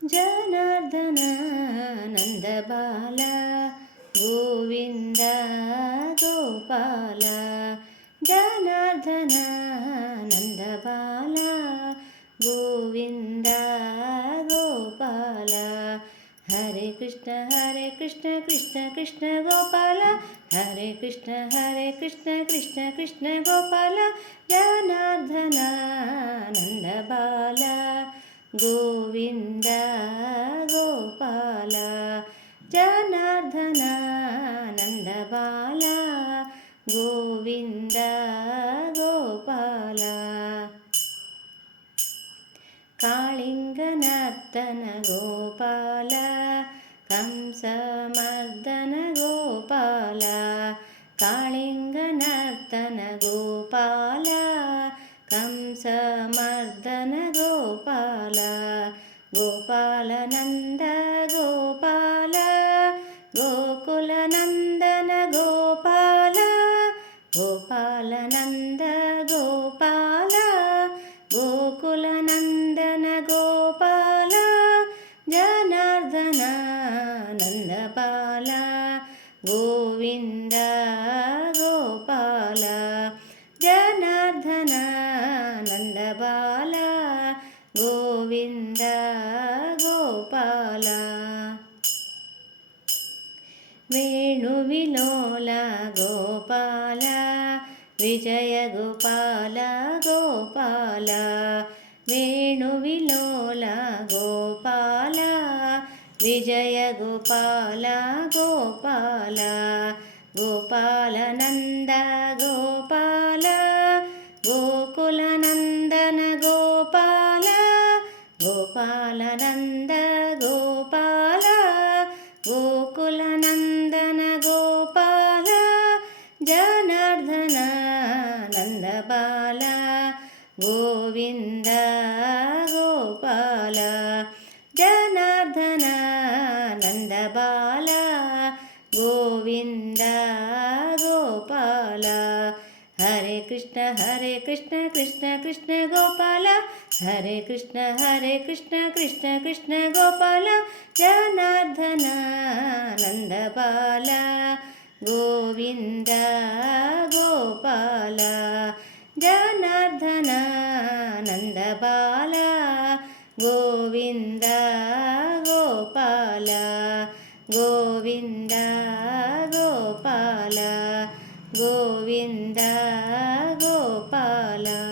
జనార్దన నందబాల గోవింద గోపాల జనార్దన నందబాల గోవింద గోపాల హరే కృష్ణ హరే కృష్ణ కృష్ణ కృష్ణ గోపాల హరే కృష్ణ హరే కృష్ణ కృష్ణ కృష్ణ గోపాల జనార్దన నందబాల గోవింద గోపాల జనార్దన నందబాల గోవింద గోపాల కాళింగనర్తన గోపాల కంసమర్దన గోపాల కాళింగనర్తన గోపాల నందన గోపాల గోపాల నంద గోపాల గోకుల నందన గోపాల గోపాల నంద గోపాల గోకుల నందన గోపాల జనార్దన నందపాల గోవింద గోపాల జనార్దన నందబాల గోవింద గోపాల. వేణు వేణువిలోల గోపాల. విజయ గోపాల గోపాల. వేణు వేణువిలోల గోపాల. విజయ గోపాల గోపాల. గోపాల నంద గోపాల నంద గోపాల గోకులనందన గోపాల జనార్దన నందబాల గోవింద గోపాల జనార్దన నందబాల గోవింద కృష్ణ హరే కృష్ణ కృష్ణ కృష్ణ గోపాల. హరే కృష్ణ హరే కృష్ణ కృష్ణ కృష్ణ గోపాల. జనార్దనానందపాల గోవింద గోపాల. జనార్దనానందపాల గోవింద గోపాల. గోవింద గోపాల. గోవిందా colour